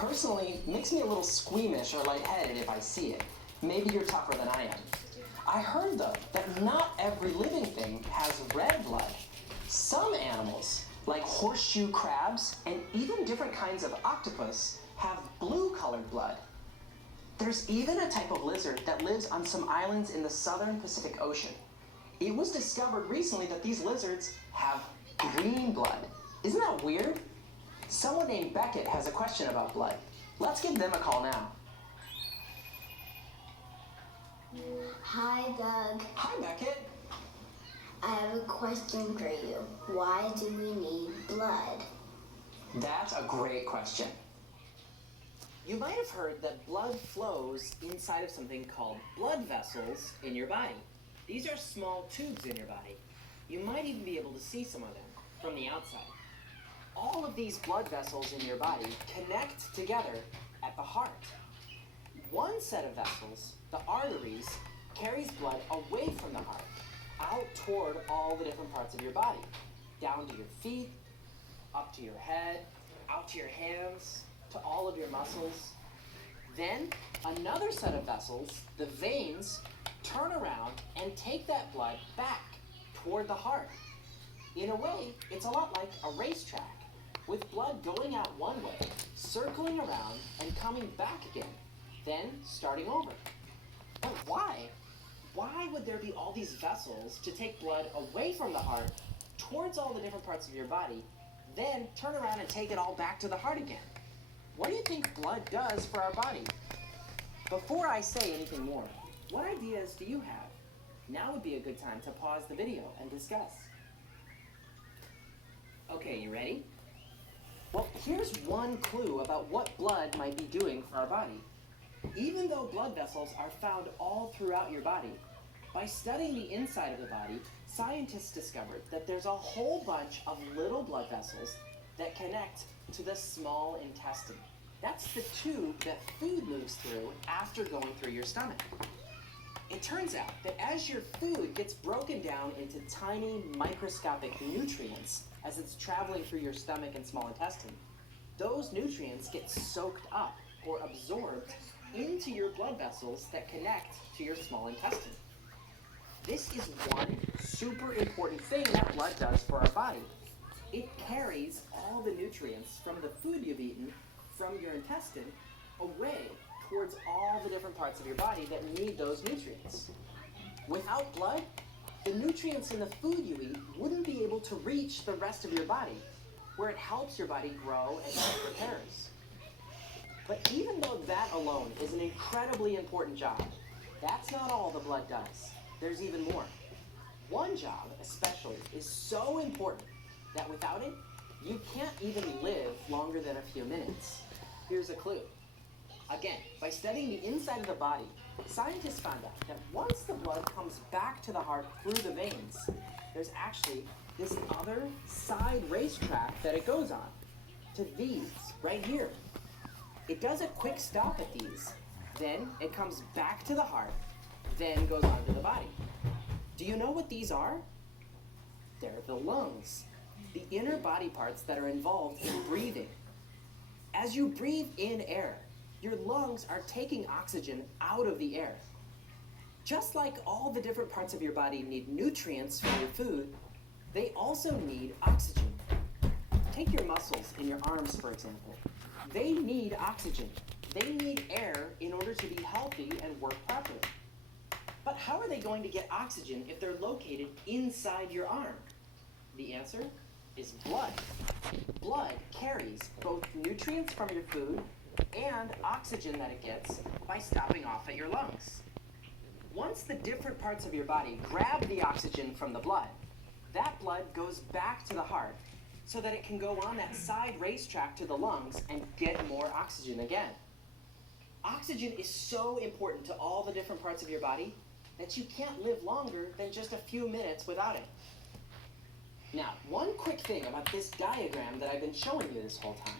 Personally, makes me a little squeamish or lightheaded if I see it. Maybe you're tougher than I am. I heard, though, that not every living thing has red blood. Some animals, like horseshoe crabs and even different kinds of octopus, have blue-colored blood. There's even a type of lizard that lives on some islands in the southern Pacific Ocean. It was discovered recently that these lizards have green blood. Isn't that weird? Someone named Beckett has a question about blood. Let's give them a call now. Hi, Doug. Hi, Beckett. I have a question for you. Why do we need blood? That's a great question. You might have heard that blood flows inside of something called blood vessels in your body. These are small tubes in your body. You might even be able to see some of them from the outside. All of these blood vessels in your body connect together at the heart. One set of vessels, the arteries, carries blood away from the heart, out toward all the different parts of your body, down to your feet, up to your head, out to your hands, to all of your muscles. Then another set of vessels, the veins, turn around and take that blood back toward the heart. In a way, it's a lot like a racetrack, with blood going out one way, circling around and coming back again, then starting over. But why? Why would there be all these vessels to take blood away from the heart towards all the different parts of your body, then turn around and take it all back to the heart again? What do you think blood does for our body? Before I say anything more, what ideas do you have? Now would be a good time to pause the video and discuss. Okay, you ready? Well, here's one clue about what blood might be doing for our body. Even though blood vessels are found all throughout your body, by studying the inside of the body, scientists discovered that there's a whole bunch of little blood vessels that connect to the small intestine. That's the tube that food moves through after going through your stomach. It turns out that as your food gets broken down into tiny microscopic nutrients as it's traveling through your stomach and small intestine, those nutrients get soaked up or absorbed into your blood vessels that connect to your small intestine. This is one super important thing that blood does for our body. It carries all the nutrients from the food you've eaten from your intestine away towards all the different parts of your body that need those nutrients. Without blood, the nutrients in the food you eat wouldn't be able to reach the rest of your body, where it helps your body grow and make repairs. But even though that alone is an incredibly important job, that's not all the blood does. There's even more. One job, especially, is so important that without it, you can't even live longer than a few minutes. Here's a clue. Again, by studying the inside of the body, scientists found out that once the blood comes back to the heart through the veins, there's actually this other side racetrack that it goes on, to these, right here. It does a quick stop at these, then it comes back to the heart, then goes on to the body. Do you know what these are? They're the lungs, the inner body parts that are involved in breathing. As you breathe in air, your lungs are taking oxygen out of the air. Just like all the different parts of your body need nutrients from your food, they also need oxygen. Take your muscles in your arms, for example. They need oxygen. They need air in order to be healthy and work properly. But how are they going to get oxygen if they're located inside your arm? The answer is blood. Blood carries both nutrients from your food and oxygen that it gets by stopping off at your lungs. Once the different parts of your body grab the oxygen from the blood, that blood goes back to the heart so that it can go on that side racetrack to the lungs and get more oxygen again. Oxygen is so important to all the different parts of your body that you can't live longer than just a few minutes without it. Now, one quick thing about this diagram that I've been showing you this whole time.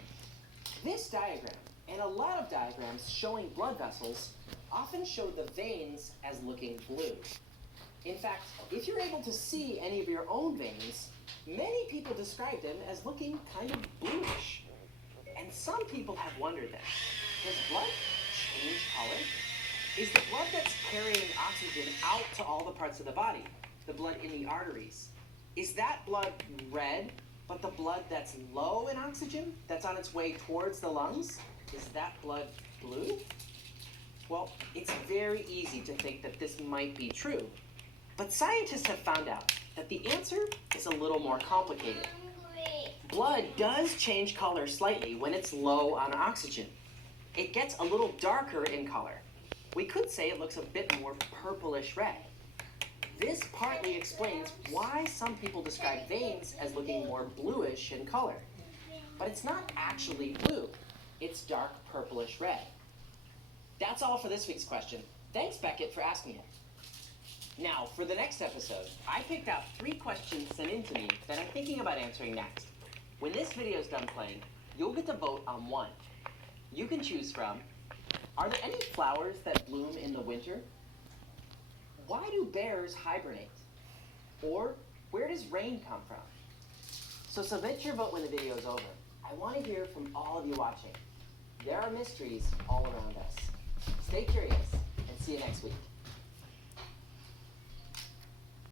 This diagram, and a lot of diagrams showing blood vessels, often show the veins as looking blue. In fact, if you're able to see any of your own veins, many people describe them as looking kind of bluish. And some people have wondered this. Does blood change color? Is the blood that's carrying oxygen out to all the parts of the body, the blood in the arteries, is that blood red, but the blood that's low in oxygen, that's on its way towards the lungs, is that blood blue? Well, it's very easy to think that this might be true, but scientists have found out that the answer is a little more complicated. Blood does change color slightly when it's low on oxygen. It gets a little darker in color. We could say it looks a bit more purplish red. This partly explains why some people describe veins as looking more bluish in color. But it's not actually blue. It's dark purplish red. That's all for this week's question. Thanks, Beckett, for asking it. Now, for the next episode, I picked out 3 questions sent in to me that I'm thinking about answering next. When this video is done playing, you'll get to vote on one. You can choose from, are there any flowers that bloom in the winter? Why do bears hibernate? Or, where does rain come from? So submit your vote when the video is over. I want to hear from all of you watching. There are mysteries all around us. Stay curious, and see you next week.